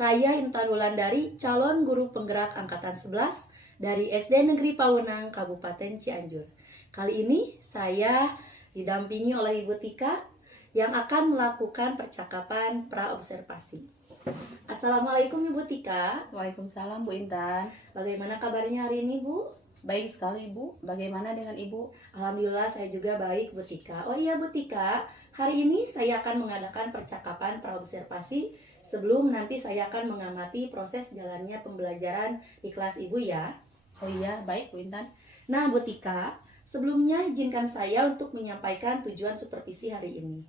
Saya Intan Wulandari, calon guru penggerak angkatan 11 dari SD Negeri Pawenang, Kabupaten Cianjur. Kali ini saya didampingi oleh Ibu Tika yang akan melakukan percakapan praobservasi. Assalamualaikum Ibu Tika. Waalaikumsalam Bu Intan. Bagaimana kabarnya hari ini Bu? Baik sekali Bu. Bagaimana dengan Ibu? Alhamdulillah saya juga baik Bu Tika. Oh iya Bu Tika, hari ini saya akan mengadakan percakapan praobservasi sebelum nanti saya akan mengamati proses jalannya pembelajaran di kelas Ibu ya. Oh iya, baik Bu Intan. Nah Bu Tika, sebelumnya izinkan saya untuk menyampaikan tujuan supervisi hari ini.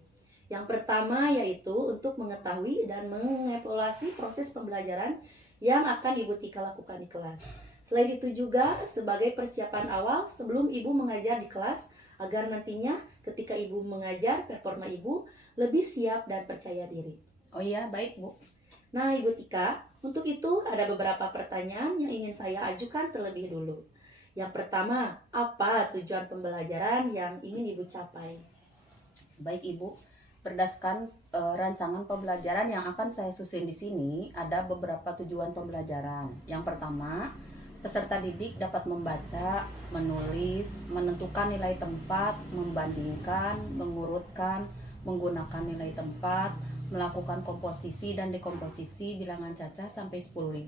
Yang pertama yaitu untuk mengetahui dan mengevaluasi proses pembelajaran yang akan Ibu Tika lakukan di kelas. Selain itu juga sebagai persiapan awal sebelum Ibu mengajar di kelas agar nantinya ketika Ibu mengajar performa Ibu lebih siap dan percaya diri. Oh iya, baik Bu. Nah Ibu Tika, untuk itu ada beberapa pertanyaan yang ingin saya ajukan terlebih dulu. Yang pertama, apa tujuan pembelajaran yang ingin Ibu capai? Baik Ibu. Berdasarkan rancangan pembelajaran yang akan saya susun di sini, ada beberapa tujuan pembelajaran. Yang pertama, peserta didik dapat membaca, menulis, menentukan nilai tempat, membandingkan, mengurutkan, menggunakan nilai tempat, melakukan komposisi dan dekomposisi bilangan cacah sampai 10.000.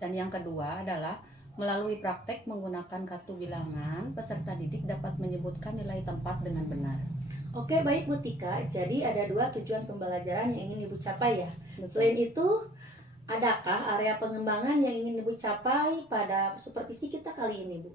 Dan yang kedua adalah melalui praktek menggunakan kartu bilangan, peserta didik dapat menyebutkan nilai tempat dengan benar. Oke, baik Bu Tika. Jadi ada dua tujuan pembelajaran yang ingin Ibu capai ya. Betul. Selain itu, adakah area pengembangan yang ingin Ibu capai pada supervisi kita kali ini, Bu?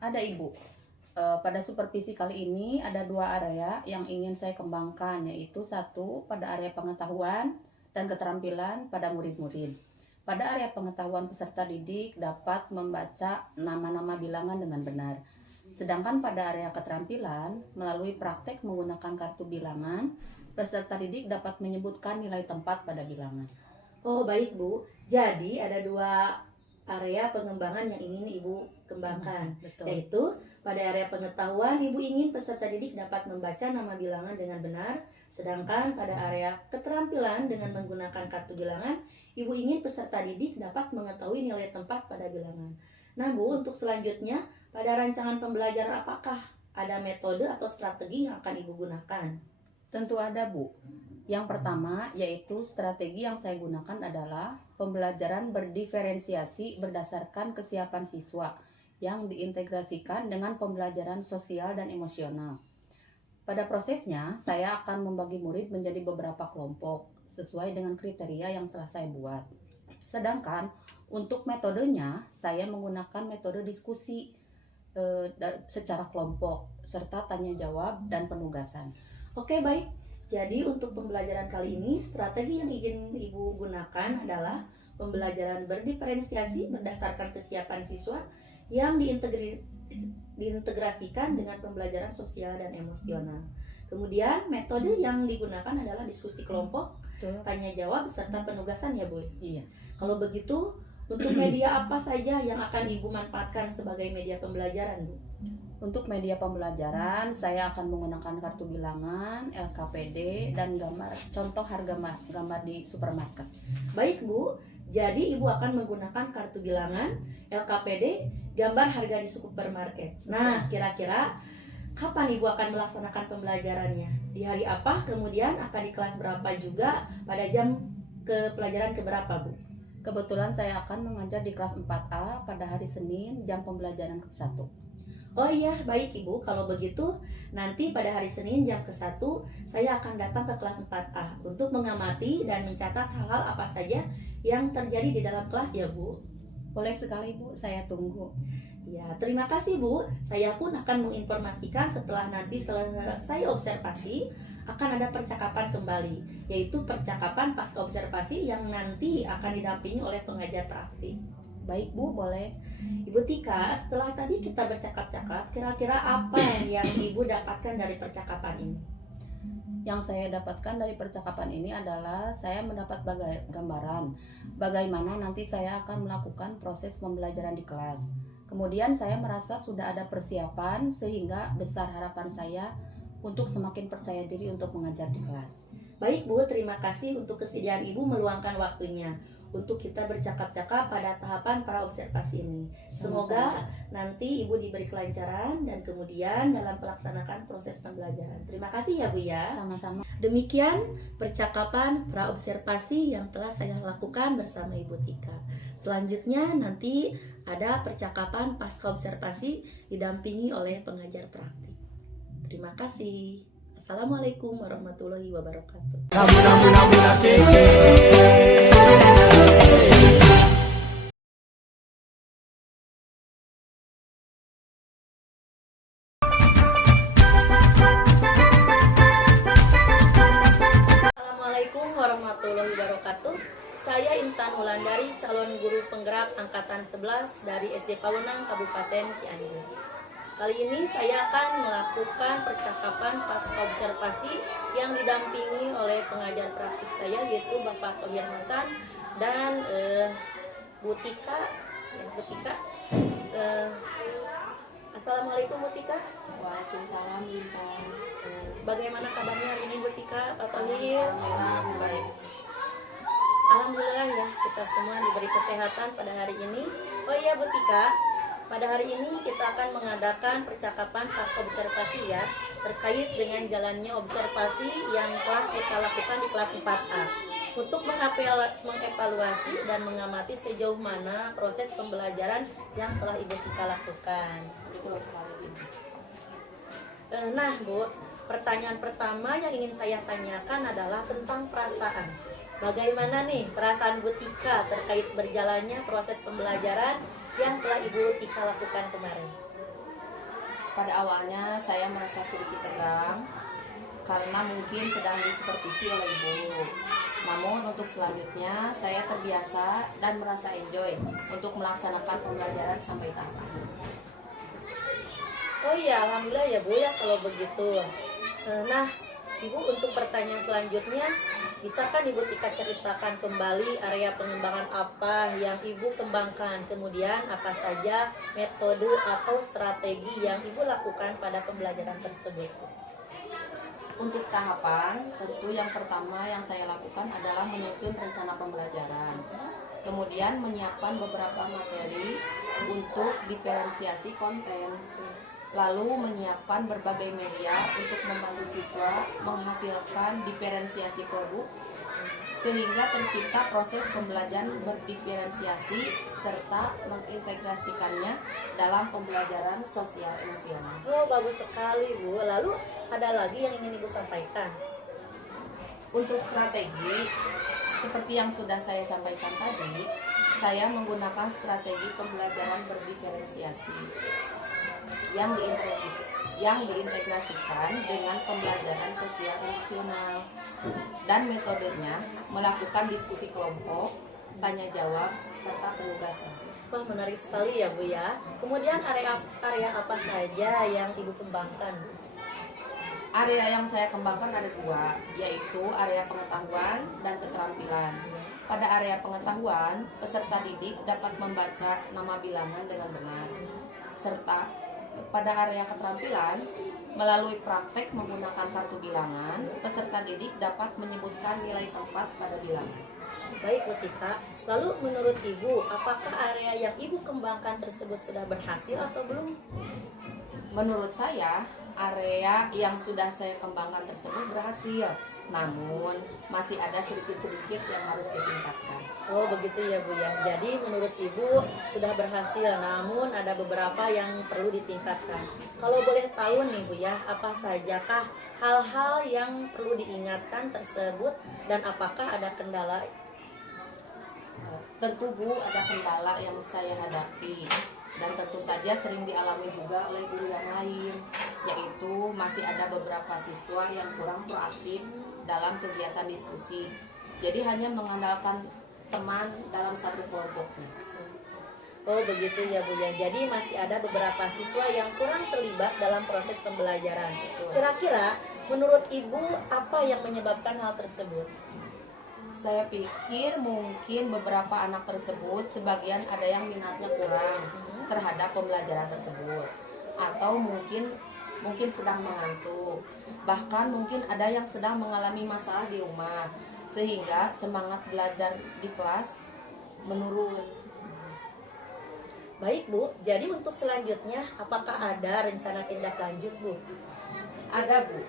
Ada Ibu. Pada supervisi kali ini ada dua area yang ingin saya kembangkan, yaitu satu pada area pengetahuan dan keterampilan pada murid-murid. Pada area pengetahuan, peserta didik dapat membaca nama-nama bilangan dengan benar. Sedangkan pada area keterampilan, melalui praktek menggunakan kartu bilangan, peserta didik dapat menyebutkan nilai tempat pada bilangan. Oh, baik Bu. Jadi ada dua area pengembangan yang ingin Ibu kembangkan. Betul. Yaitu pada area pengetahuan, Ibu ingin peserta didik dapat membaca nama bilangan dengan benar. Sedangkan pada area keterampilan dengan menggunakan kartu bilangan, Ibu ingin peserta didik dapat mengetahui nilai tempat pada bilangan. Nah Bu, untuk selanjutnya, pada rancangan pembelajaran apakah ada metode atau strategi yang akan Ibu gunakan? Tentu ada Bu. Yang pertama yaitu strategi yang saya gunakan adalah pembelajaran berdiferensiasi berdasarkan kesiapan siswa yang diintegrasikan dengan pembelajaran sosial dan emosional. Pada prosesnya, saya akan membagi murid menjadi beberapa kelompok sesuai dengan kriteria yang telah saya buat. Sedangkan untuk metodenya, saya menggunakan metode diskusi secara kelompok serta tanya jawab dan penugasan. Oke, baik. Jadi untuk pembelajaran kali ini, strategi yang ingin Ibu gunakan adalah pembelajaran berdiferensiasi berdasarkan kesiapan siswa yang diintegrasikan dengan pembelajaran sosial dan emosional. Kemudian metode yang digunakan adalah diskusi kelompok, tanya jawab, serta penugasan ya Bu? Iya. Kalau begitu, untuk media apa saja yang akan Ibu manfaatkan sebagai media pembelajaran Bu? Untuk media pembelajaran, saya akan menggunakan kartu bilangan, LKPD, dan contoh harga gambar di supermarket. Baik Bu, jadi Ibu akan menggunakan kartu bilangan, LKPD, gambar harga di supermarket. Nah, kira-kira kapan Ibu akan melaksanakan pembelajarannya? Di hari apa? Kemudian akan di kelas berapa juga? Pada jam pelajaran keberapa Bu? Kebetulan saya akan mengajar di kelas 4A pada hari Senin, jam pembelajaran ke-1. Oh iya, baik Ibu. Kalau begitu, nanti pada hari Senin jam ke-1, saya akan datang ke kelas 4A untuk mengamati dan mencatat hal-hal apa saja yang terjadi di dalam kelas ya Bu. Boleh sekali Bu, saya tunggu. Ya, terima kasih Bu. Saya pun akan menginformasikan setelah nanti selesai observasi, akan ada percakapan kembali, yaitu percakapan pasca observasi yang nanti akan didampingi oleh pengajar praktik. Baik Bu, boleh. Ibu Tika, setelah tadi kita bercakap-cakap, kira-kira apa yang Ibu dapatkan dari percakapan ini? Yang saya dapatkan dari percakapan ini adalah saya mendapat gambaran bagaimana nanti saya akan melakukan proses pembelajaran di kelas. Kemudian saya merasa sudah ada persiapan sehingga besar harapan saya untuk semakin percaya diri untuk mengajar di kelas. Baik Bu, terima kasih untuk kesediaan Ibu meluangkan waktunya. untuk kita bercakap-cakap pada tahapan praobservasi ini. Semoga nanti Ibu diberi kelancaran dan kemudian dalam melaksanakan proses pembelajaran. Terima kasih ya Bu ya. Sama-sama. Demikian percakapan praobservasi yang telah saya lakukan bersama Ibu Tika. Selanjutnya nanti ada percakapan pasca observasi didampingi oleh pengajar praktik. Terima kasih. Assalamualaikum warahmatullahi wabarakatuh. Assalamualaikum warahmatullahi wabarakatuh. Saya Intan Wulandari, calon guru penggerak angkatan 11 dari SD Pawenang, Kabupaten Cianjur. Kali ini saya akan melakukan percakapan pasca observasi yang didampingi oleh pengajar praktik saya, yaitu Bapak Thohir Hasan dan Bu Tika. Ya, Bu Tika. Assalamualaikum Bu Tika. Waalaikumsalam Intan. Bagaimana kabarnya hari ini Bu Tika, Pak Thohir? Alhamdulillah baik. Alhamdulillah ya, kita semua diberi kesehatan pada hari ini. Oh iya Bu Tika, pada hari ini kita akan mengadakan percakapan pasca observasi ya, terkait dengan jalannya observasi yang telah kita lakukan di kelas 4A untuk mengevaluasi dan mengamati sejauh mana proses pembelajaran yang telah Ibu Tika lakukan. Betul sekali. Nah Bu, pertanyaan pertama yang ingin saya tanyakan adalah tentang perasaan. Bagaimana nih perasaan Bu Tika terkait berjalannya proses pembelajaran yang telah Ibu Tika lakukan kemarin? Pada awalnya saya merasa sedikit tegang karena mungkin sedang disupervisi oleh ibu. Namun untuk selanjutnya saya terbiasa dan merasa enjoy untuk melaksanakan pembelajaran sampai tahap akhir. Oh iya, alhamdulillah ya Bu ya kalau begitu. Nah, Ibu, untuk pertanyaan selanjutnya, bisakah Ibu Tika ceritakan kembali area pengembangan apa yang Ibu kembangkan, kemudian apa saja metode atau strategi yang Ibu lakukan pada pembelajaran tersebut? Untuk tahapan, tentu yang pertama yang saya lakukan adalah menyusun rencana pembelajaran. Kemudian menyiapkan beberapa materi untuk diferensiasi konten. Lalu menyiapkan berbagai media untuk membantu siswa menghasilkan diferensiasi produk sehingga tercipta proses pembelajaran berdiferensiasi serta mengintegrasikannya dalam pembelajaran sosial emosional. Oh, bagus sekali Bu. Lalu ada lagi yang ingin Ibu sampaikan? Untuk strategi, seperti yang sudah saya sampaikan tadi, saya menggunakan strategi pembelajaran berdiferensiasi yang diintegrasikan dengan pembelajaran sosial emosional, dan metodenya melakukan diskusi kelompok, tanya jawab, serta penugasan. Wah, menarik sekali ya Bu ya. Kemudian area apa saja yang Ibu kembangkan? Area yang saya kembangkan ada dua, yaitu area pengetahuan dan keterampilan. Pada area pengetahuan, peserta didik dapat membaca nama bilangan dengan benar. Serta pada area keterampilan, melalui praktek menggunakan kartu bilangan, peserta didik dapat menyebutkan nilai tempat pada bilangan. Baik Bu Tika, lalu menurut Ibu, apakah area yang Ibu kembangkan tersebut sudah berhasil atau belum? Menurut saya, area yang sudah saya kembangkan tersebut berhasil, namun masih ada sedikit-sedikit yang harus ditingkatkan. Oh begitu ya Bu ya. Jadi menurut Ibu sudah berhasil, namun ada beberapa yang perlu ditingkatkan. Kalau boleh tahu nih Bu ya, apa sajakah hal-hal yang perlu diingatkan tersebut dan apakah ada kendala? Tentu Bu, ada kendala yang saya hadapi dan tentu saja sering dialami juga oleh guru yang lain, yaitu masih ada beberapa siswa yang kurang proaktif dalam kegiatan diskusi. Jadi hanya mengandalkan teman dalam satu kelompoknya. Oh begitu ya Bu ya. Jadi masih ada beberapa siswa yang kurang terlibat dalam proses pembelajaran. Kira-kira menurut Ibu apa yang menyebabkan hal tersebut? Saya pikir mungkin beberapa anak tersebut sebagian ada yang minatnya kurang terhadap pembelajaran tersebut, atau mungkin sedang mengantuk, bahkan mungkin ada yang sedang mengalami masalah di rumah, sehingga semangat belajar di kelas menurun. Baik Bu, jadi untuk selanjutnya apakah ada rencana tindak lanjut Bu? Ada Bu.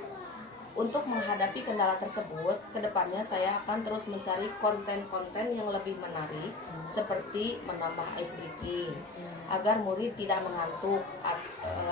Untuk menghadapi kendala tersebut, kedepannya saya akan terus mencari konten-konten yang lebih menarik, seperti menambah ice breaking, agar murid tidak mengantuk,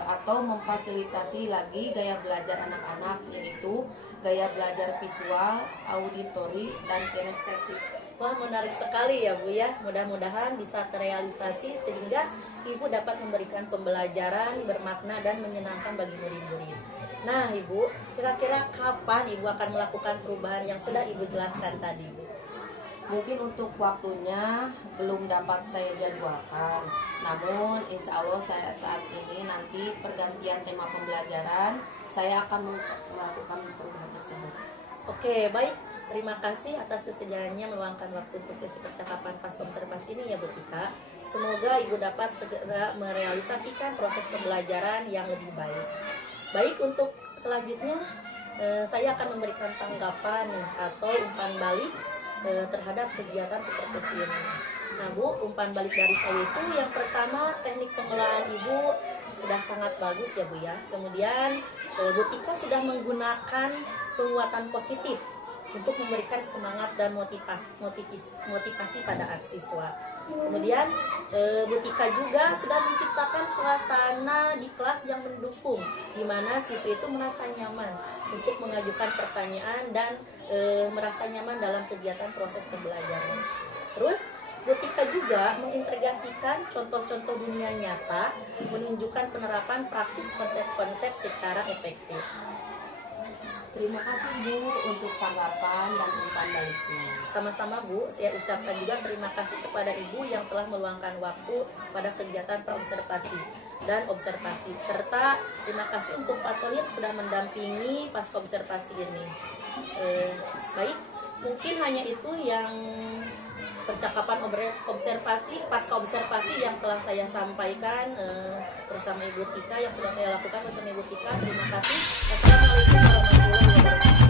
atau memfasilitasi lagi gaya belajar anak-anak, yaitu gaya belajar visual, auditori, dan kinestetik. Wah, menarik sekali ya Bu ya. Mudah-mudahan bisa terrealisasi sehingga Ibu dapat memberikan pembelajaran bermakna dan menyenangkan bagi murid-murid. Nah Ibu, kira-kira kapan Ibu akan melakukan perubahan yang sudah Ibu jelaskan tadi Bu? Mungkin untuk waktunya belum dapat saya jadwalkan, namun insya Allah saya saat ini nanti pergantian tema pembelajaran saya akan melakukan perubahan tersebut. Oke, baik. Terima kasih atas kesediaannya meluangkan waktu untuk sesi percakapan pas observasi ini ya Bu Tika. Semoga Ibu dapat segera merealisasikan proses pembelajaran yang lebih baik. Baik, untuk selanjutnya saya akan memberikan tanggapan atau umpan balik terhadap kegiatan supervisi ini. Nah Bu, umpan balik dari saya itu yang pertama, teknik pengelolaan Ibu sudah sangat bagus ya Bu ya. Kemudian Bu Tika sudah menggunakan penguatan positif untuk memberikan semangat dan motivasi pada siswa. Kemudian Bu Tika juga sudah menciptakan suasana di kelas yang mendukung, di mana siswa itu merasa nyaman untuk mengajukan pertanyaan dan merasa nyaman dalam kegiatan proses pembelajaran. Terus Bu Tika juga mengintegrasikan contoh-contoh dunia nyata, menunjukkan penerapan praktis konsep-konsep secara efektif. Terima kasih Bu untuk tanggapan dan umpan baliknya. Sama-sama Bu, saya ucapkan juga terima kasih kepada Ibu yang telah meluangkan waktu pada kegiatan praobservasi dan observasi, serta terima kasih untuk Pak Thohir sudah mendampingi pasca observasi ini. Baik, mungkin hanya itu yang percakapan observasi, pasca observasi yang telah saya sampaikan bersama Ibu Tika, yang sudah saya lakukan bersama Ibu Tika. Terima kasih. Wassalamualaikum warahmatullahi wabarakatuh.